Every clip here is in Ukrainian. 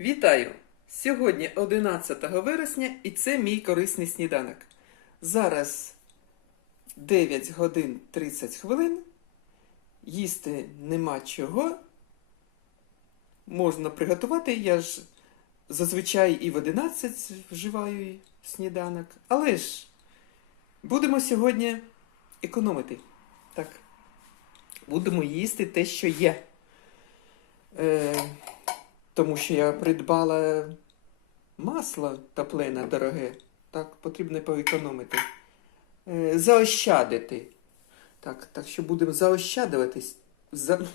Вітаю! Сьогодні 11 вересня і це мій корисний сніданок. Зараз 9 годин 30 хвилин. Їсти нема чого. Можна приготувати. Я ж зазвичай і в 11 вживаю сніданок. Але ж будемо сьогодні економити. Так. Будемо їсти те, що є. Е, тому що я придбала масло топлене дороге. Так, потрібно поекономити. Е, заощадити. Так, так що будемо заощаджуватись. За...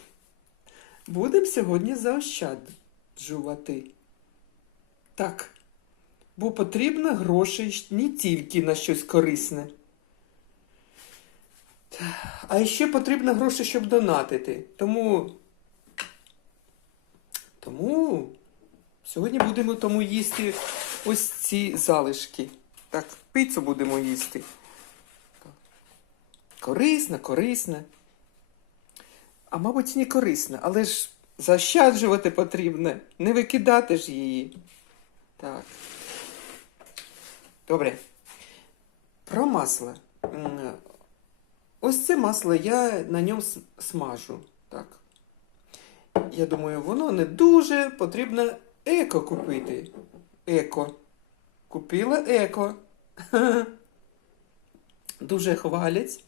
Будемо сьогодні заощаджувати. Так. Бо потрібно грошей не тільки на щось корисне. А ще потрібно гроші, щоб донатити. Тому тому сьогодні будемо тому їсти ось ці залишки. Так, пиццу будемо їсти. Корисна, корисна. А мабуть, не корисна, але ж заощаджувати потрібно, не викидати ж її. Так. Добре. Про масло. Ось це масло я на ньому смажу. Так. Я думаю, воно не дуже потрібно еко купити. Еко. Купила еко. Дуже хвалять.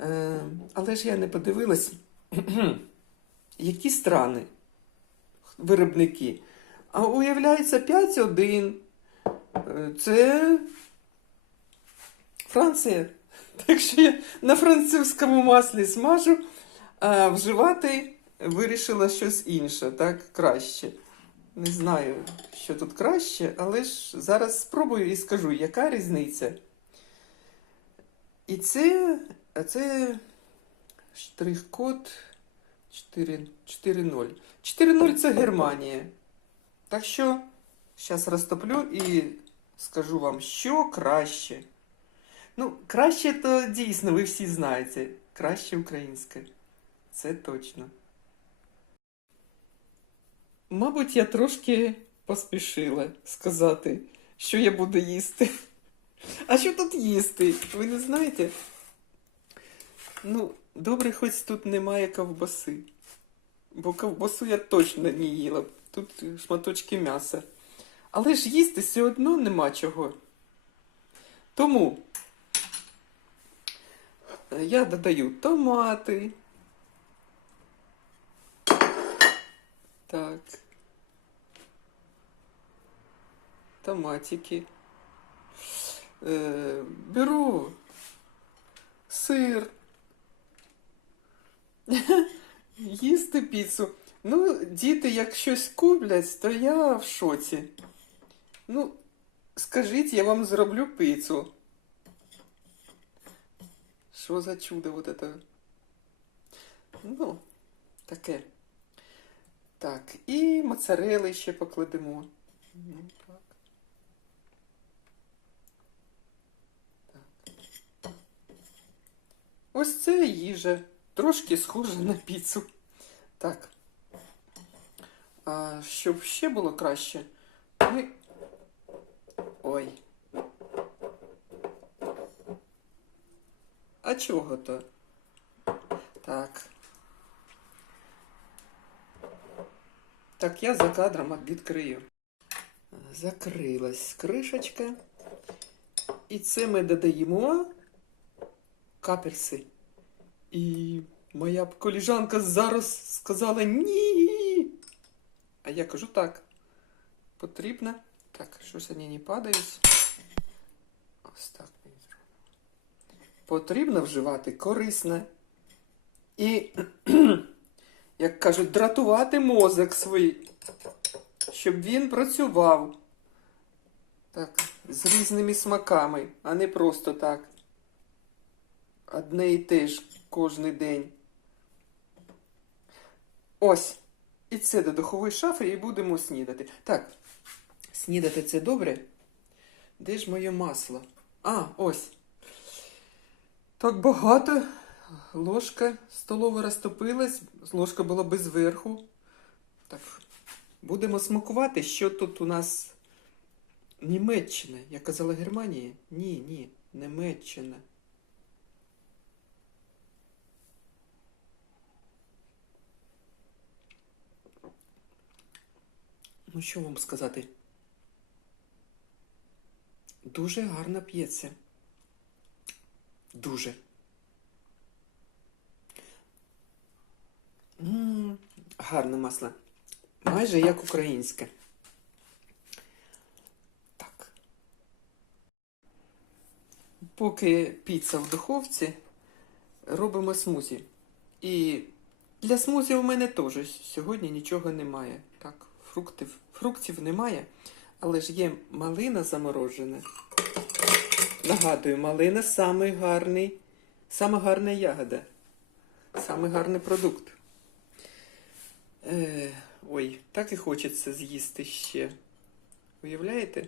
Е, але ж я не подивилась, які страни виробники. А уявляється 5-1. Е, Це Франція. Так що я на французькому маслі смажу, а вживати вирішила щось інше, так, краще. Не знаю, що тут краще, але ж зараз спробую і скажу, яка різниця. І це, це штрих-код 4 4.0. 4.0 це Германія. Так що, зараз розтоплю і скажу вам, що краще. Ну, краще то дійсно, ви всі знаєте. Краще українське. Це точно. Мабуть, я трошки поспішила сказати, що я буду їсти. А що тут їсти? Ви не знаєте? Ну, добре, хоч тут немає ковбаси. Бо ковбасу я точно не їла. Тут шматочки м'яса. Але ж їсти все одно нема чого. Тому я додаю томати. Так. Томатики. Е, беру сир. Їсти піцу. Ну, діти, як щось куплять, то я в шоці. Ну, скажіть, я вам зроблю піцу. Що за чудо вот это? Ну, таке. Так, і моцарели ще покладемо. Ну, так. Так. Ось це їжа. Трошки схожа на піцу. Так. А, щоб ще було краще, ми. Ой. А чого то? Так. Так, я за кадром відкрию. Закрилась кришечка. І це ми додаємо каперси. І моя коліжанка зараз сказала ні. А я кажу так. Потрібно. Так, щось вони не падають. Ось так мені. Потрібно вживати корисне. І, як кажуть, дратувати мозок свій, щоб він працював. Так, з різними смаками, а не просто так. Одне і те ж кожен день. Ось. І це до духової шафи і будемо снідати. Так, снідати це добре. Де ж моє масло? А, ось. Так багато. Ложка столова розтопилась, ложка була без верху. Так, Будемо смакувати, що тут у нас Німеччина. Я казала Германія? Ні, ні, Німеччина. Ну, що вам сказати? Дуже гарно п'ється. Дуже. м гарне масло. Майже як українське. Так. Поки піца в духовці, робимо смузі. І для смузі у мене теж сьогодні нічого немає. Так, фруктів, фруктів немає, але ж є малина заморожена. Нагадую, малина самий гарний, сама гарна ягода, самий гарний продукт. Е, ой, так і хочеться з'їсти ще. Уявляєте?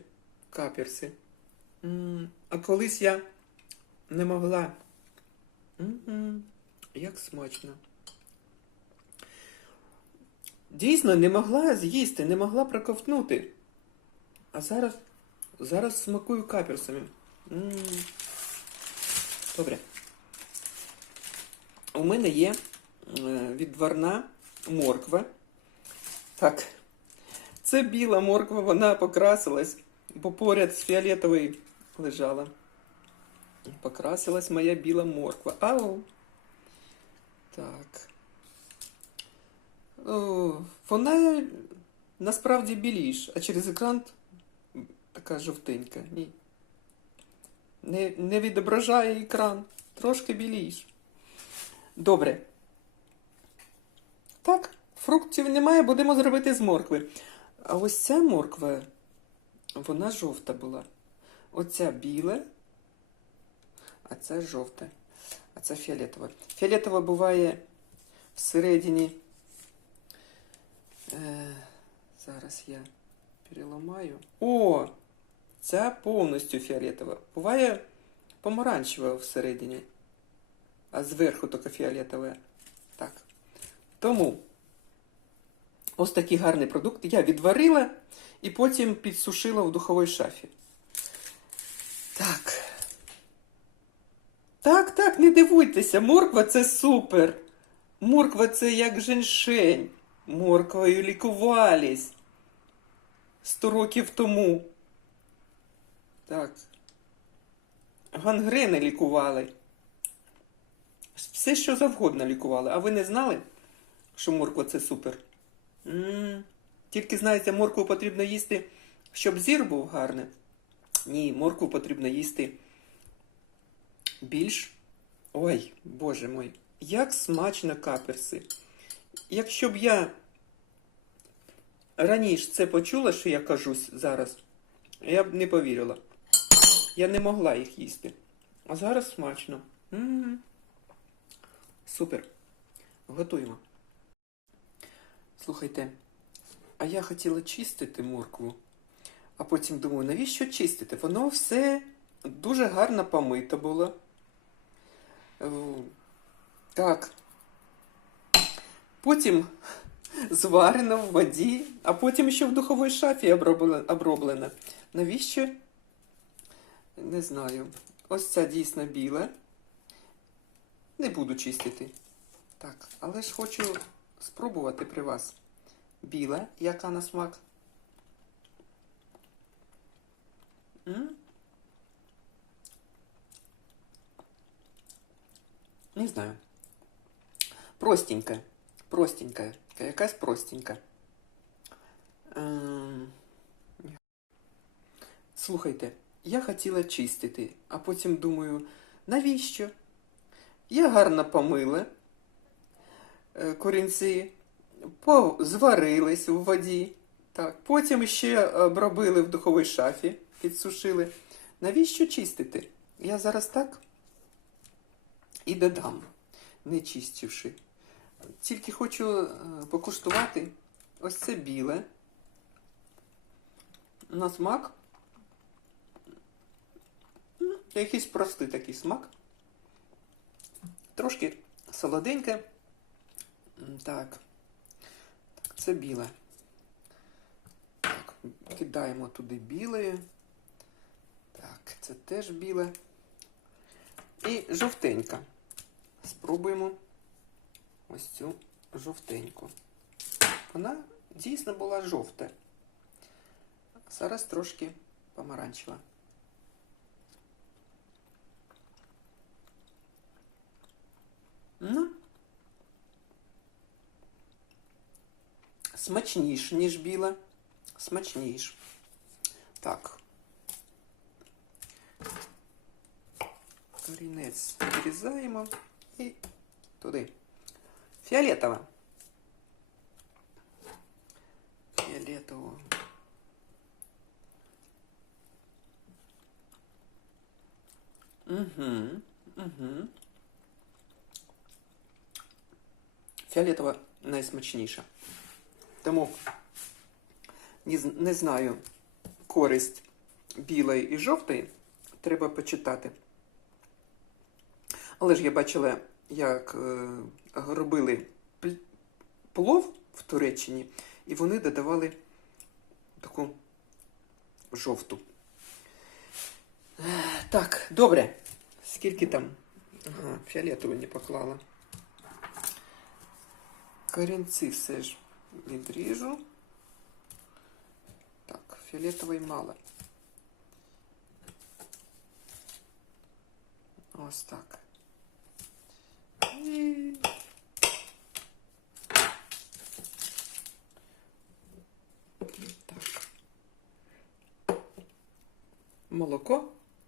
Каперси. М, А колись я не могла. М-м, Як смачно. Дійсно, не могла з'їсти, не могла проковтнути. А зараз, зараз смакую каперсами. М. Добре. У мене є е, відварна морква. Так. Це біла морква, вона покрасилась, бо поряд з фіолетовою лежала. Покрасилась моя біла морква. Ау. Так. О, вона насправді біліш, а через екран така жовтенька. Ні. Не, не відображає екран. Трошки біліш. Добре. Так, фруктів немає, будемо зробити з моркви. А ось ця морква, вона жовта була. Оця біла, а це жовта. А це фіолетова. Фіолетова буває всередині. Е, зараз я переламаю. О! Ця повністю фіолетова. Буває помаранчева всередині, а зверху тільки фіолетова. Так. Тому ось такий гарний продукт я відварила і потім підсушила в духовій шафі. Так. Так, так, не дивуйтеся, морква це супер. Морква це як женьшень. Морквою лікувались сто років тому. Так. Гангрени лікували. Все, що завгодно лікували. А ви не знали, що морква це супер? м Тільки знаєте, моркву потрібно їсти, щоб зір був гарний. Ні, моркву потрібно їсти більш. Ой, боже мой, як смачно каперси. Якщо б я раніше це почула, що я кажусь зараз, я б не повірила. Я не могла їх їсти. А зараз смачно. М-м-м. Супер. Готуємо. Слухайте, а я хотіла чистити моркву, а потім думаю, навіщо чистити? Воно все дуже гарно помито було. Е, Так. Потім зварено в воді, а потім ще в духовій шафі оброблено. Навіщо? Не знаю. Ось ця дійсно біла. Не буду чистити. Так, але ж хочу спробувати при вас. Біла, яка на смак. М? Не знаю. Простенька. Простенька. Якась простенька. Слухайте, я хотіла чистити, а потім думаю, навіщо? Я гарно помила е, корінці, зварились у воді. Так, потім ще обробили в духовій шафі, підсушили. Навіщо чистити? Я зараз так і додам, не чистивши. Тільки хочу е, покуштувати ось це біле. На смак. Якийсь простий такий смак. Трошки солоденьке. Так. Так, це біле. Кидаємо туди біле. Так, це теж біле. І жовтенька. Спробуємо ось цю жовтеньку. Вона дійсно була жовта. Зараз трошки помаранчева. Ну, смачніш, ніж біла. Смачніш. Так. Корінець вирізаємо і туди. Фіолетова. Фіолетово. Угу. Угу. Фіолетова найсмачніша. Тому не знаю користь білої і жовтої. Треба почитати. Але ж я бачила, як е, робили плов в Туреччині, і вони додавали таку жовту. Так, добре. Скільки там? Ага, фіолетову не поклала. Корінці все ж відріжу. Так, фіолетової мало. Ось так. І... Так. Молоко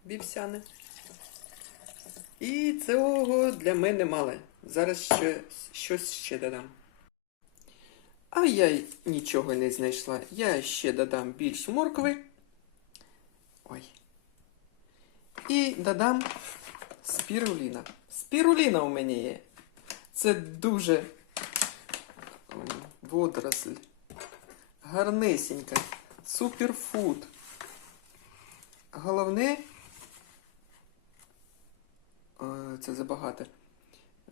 вівсяне. І цього для мене мало. Зараз ще, щось ще додам. А я нічого не знайшла. Я ще додам більш моркви. Ой. І додам спіруліна. Спіруліна у мене є. Це дуже м, водоросль. Гарнесенька. Суперфуд. Головне. е, Це забагато.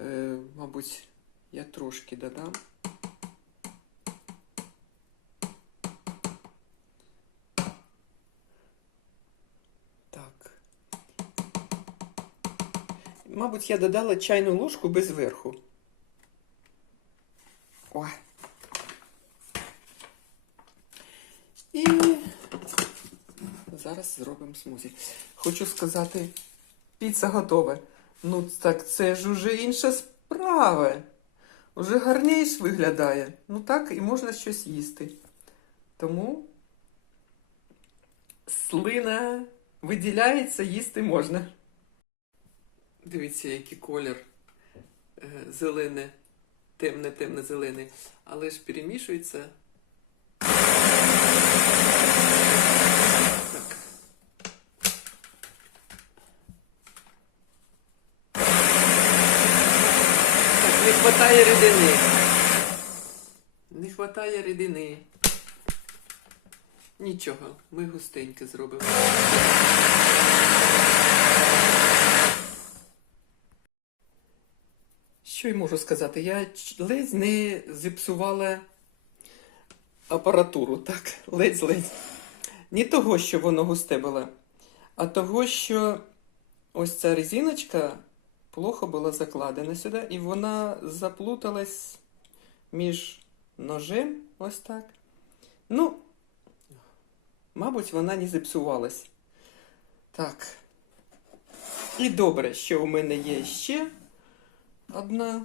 Е, Мабуть, я трошки додам. Так. Мабуть, я додала чайну ложку без верху. О. І зараз зробимо смузі. Хочу сказати, піца готова. Ну, так це ж уже інша справа. Уже гарніше виглядає. Ну так і можна щось їсти. Тому слина виділяється, їсти можна. Дивіться, який колір е, зелене, темне, темне зелене, але ж перемішується. Так. Так, не хватає рідини. Не хватає рідини. Нічого, ми густеньке зробимо. Що й можу сказати? Я ледь не зіпсувала апаратуру, так, ледь-ледь. Не того, що воно густе було, а того, що ось ця резиночка плохо була закладена сюди, і вона заплуталась між ножем, ось так. Ну, мабуть, вона не зіпсувалась. Так. І добре, що у мене є ще одна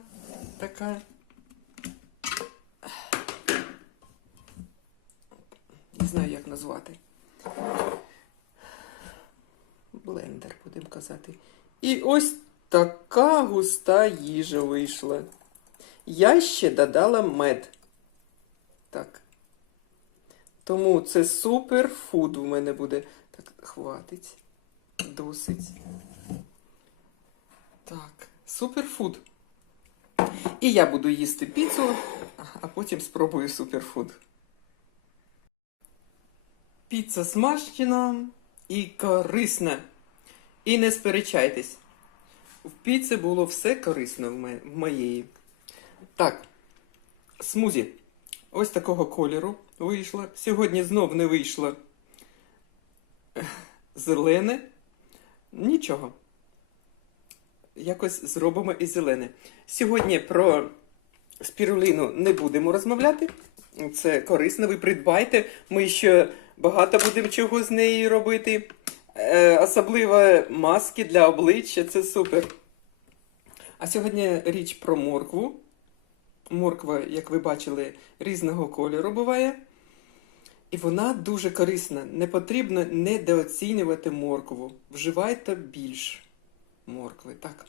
така. Не знаю, як назвати. Блендер, будемо казати. І ось така густа їжа вийшла. Я ще додала мед. Так. Тому це суперфуд у мене буде. Так, хватить. Досить. Так, суперфуд. І я буду їсти піцу, а потім спробую суперфуд. Піца смачена і корисна. І не сперечайтесь. В піці було все корисно в, моєї. Так, смузі. Ось такого кольору. вийшло. Сьогодні знов не вийшло. Зелене. Нічого. Якось зробимо і зелене. Сьогодні про спірулину не будемо розмовляти. Це корисно, ви придбайте. Ми ще багато будемо чого з неї робити. Е, особливо маски для обличчя, це супер. А сьогодні річ про моркву. Морква, як ви бачили, різного кольору буває. І вона дуже корисна. Не потрібно недооцінювати моркву. Вживайте більш моркви. Так.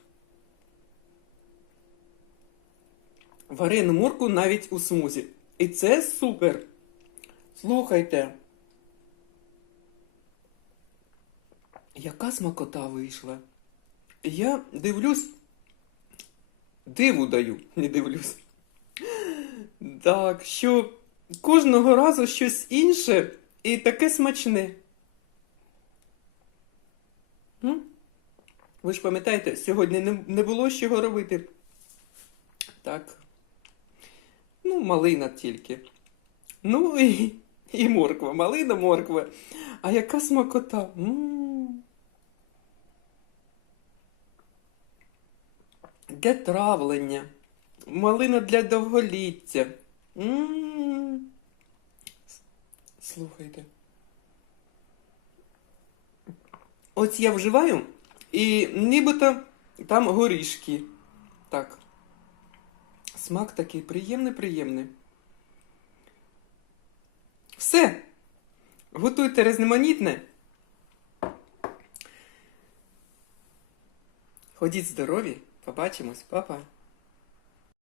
Варену моркву навіть у смузі. І це супер. Слухайте. Яка смакота вийшла? Я дивлюсь. Диву даю, не дивлюсь. Так, що кожного разу щось інше і таке смачне. М? Ви ж пам'ятаєте, сьогодні не, було з чого робити. Так. Ну, малина тільки. Ну і, і морква. Малина, морква. А яка смакота? М. Для травлення. Малина для довголіття. М. Слухайте. Ось я вживаю, і нібито там горішки. Так. Смак такий приємний, приємний. Все. Готуйте різноманітне. Ходіть здорові. Побачимось, папа.